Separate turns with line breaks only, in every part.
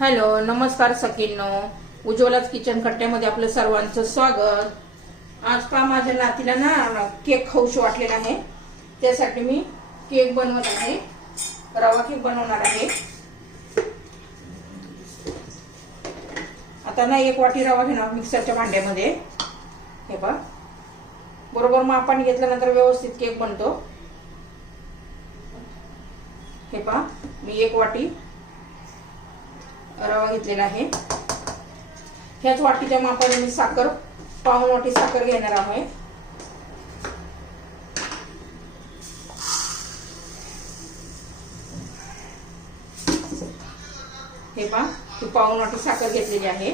Hello नमस्कार सकीनो उज्ज्वलाच kitchen कट्ट्यामध्ये आपलं सर्वांचं स्वागत. आज पा माझ्या नातीला ना केक खाऊशी वाटलेला आहे. त्यासाठी मी केक बनवत आहे. रवा केक बनवणार आहे. आता ना एक वाटी रवा घेणार मिक्सरच्या भांड्यामध्ये. हे पा बरोबर मापाने घेतल्यानंतर व्यवस्थित केक बनतो. हे पा मी एक वाटी रवा घेतलेला आहे. ह्याच वाटीच्या मापाने मी साखर पाऊन वाटी साखर घेणार आहे. हे पा ही पाऊन वाटी साखर घेतलेली आहे.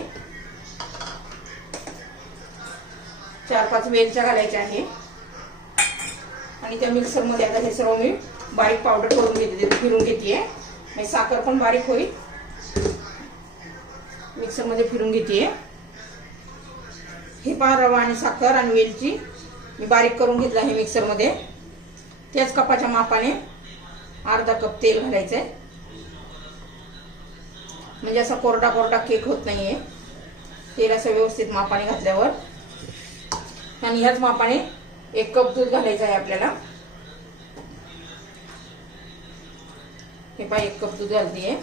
चार पाच वेलच्या घालायच्या आहे. आणि त्या मिक्सरमध्ये आता हे सर्व मी बारीक पावडर करून घेते फिरून घेते. साखर पण बारीक होईल. मिक्सरमध्ये फिरून घेते हे पहा रवा आणि साखर आणि वेलची. मी बारीक करून घेतलं आहे मिक्सरमध्ये. त्याच कपाच्या मापाने अर्धा कप तेल घालायचं आहे म्हणजे असा कोरडा कोरडा केक होत नाहीये. तेल असं व्यवस्थित मापाने घातल्यावर. आणि ह्याच मापाने एक कप दूध घालायचं आहे आपल्याला. हे पहा एक कप दूध घालतीये.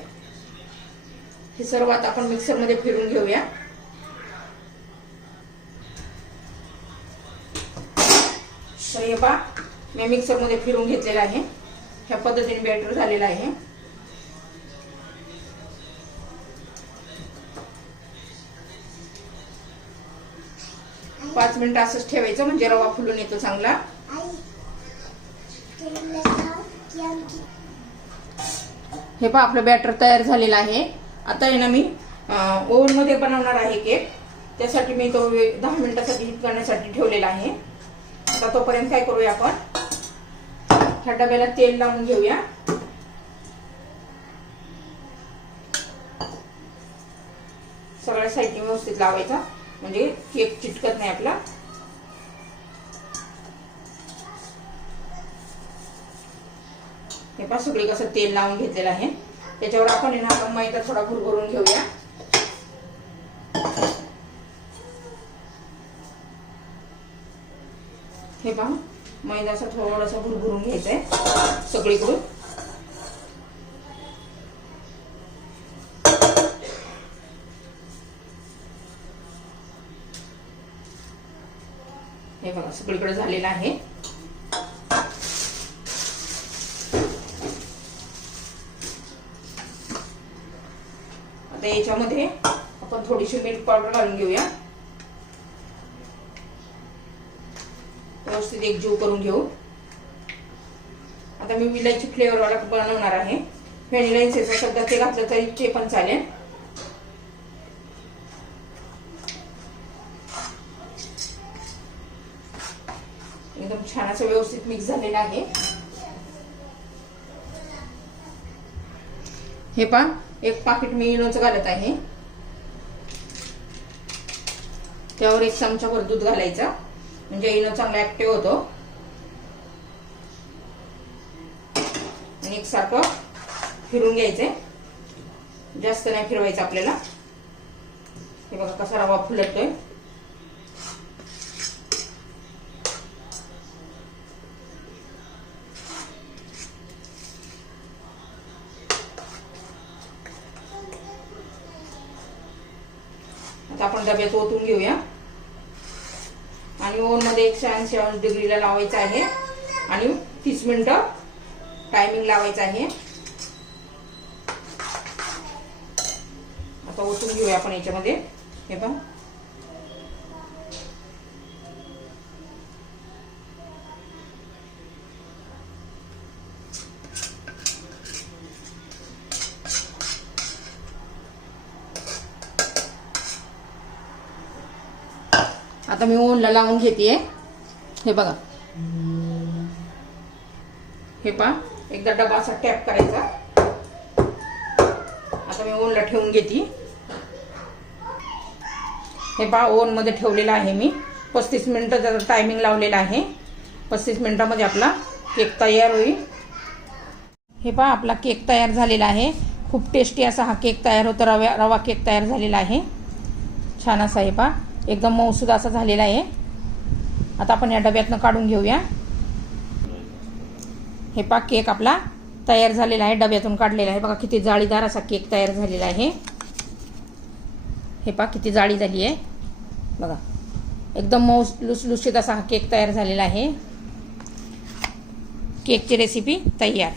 हे सर्व आता आपण मिक्सरमध्ये फिरून घेऊया. तर हे पहा मी मिक्सरमध्ये फिरून घेतलेलं आहे. ह्या पद्धतीने बॅटर झालेला आहे. पाच मिनिटं असंच ठेवायचं म्हणजे रवा फुलून येतो चांगला. हे पहा आपलं बॅटर तयार झालेलं आहे. आता आहे ना मी ओव्हनमध्ये बनवणार आहे केक. त्यासाठी मी तो दहा मिनिटासाठी हिट करण्यासाठी ठेवलेला आहे. आता तोपर्यंत काय करूया आपण? ह्या डब्याला तेल लावून घेऊया. सगळ्या साईडने व्यवस्थित लावायचा. म्हणजे केक चिटकत नाही आपला. हे पहा सगळी कसं तेल लावून घेतलेलं आहे. त्याच्यावर आपण येणार ना आपण मैदा थोडा भुरभरून घेऊया. हे पहा मैदा असं थोडंसं भुरभरून घ्यायचंय सगळीकडून. हे बघा सगळीकडे झालेलं आहे. आता याच्यामध्ये आपण थोडीशी मीठ पावडर घालून घेऊया. व्यवस्थित एकजीव करून घेऊ. आता मी विलायची फ्लेवरवाला बनवणार आहे. व्हॅनिला इन्सेन्स सध्या ते घातलं तरी ते पण चालेल. एकदम छान असं व्यवस्थित मिक्स झालेलं आहे. हे पा एक पाकिट मी इनोचं घालत आहे. त्यावर एक चमचाभर दूध घालायचा. म्हणजे इनो चांगला ऍक्टिव्ह होतो. आणि एक सारखं फिरून घ्यायचंय. जास्त नाही फिरवायचं आपल्याला. हे बघा कसा रवा फुलटतोय आता आपण डब्यात ओतून घेऊया. आणि ओव्हनमध्ये एकशे ऐंशी डिग्रीला लावायचं आहे. आणि तीस मिनटं टायमिंग लावायचं आहे. आता ओतून घेऊया आपण याच्यामध्ये. हे पहा. आता मी ओनला लावून घेते हे बघा. हे पहा एकदा डबा असा टॅप करायचा. आता मी ओनला ठेवून घेते. हे पहा ओनमध्ये मध्ये ठेवलेलं आहे मी. पस्तीस मिनिटं त्याचा टायमिंग लावलेला आहे. पस्तीस मिनिटामध्ये आपला केक तयार होईल. हे पहा आपला केक तयार झालेला आहे. खूप टेस्टी असा हा केक तयार होतो. रव्या रवा केक तयार झालेला आहे. छान असा हे पा एकदम मऊसूद असा झालेला आहे. आता आपण या डब्यातनं काढून घेऊया. हे पा केक आपला तयार झालेला आहे डब्यातून काढलेला आहे. बघा किती जाळीदार असा केक तयार झालेला आहे. हे पा किती जाळी झाली आहे. बघा. एकदम मऊ लुसलुशीत असा हा केक तयार झालेला आहे. केकची रेसिपी तयार.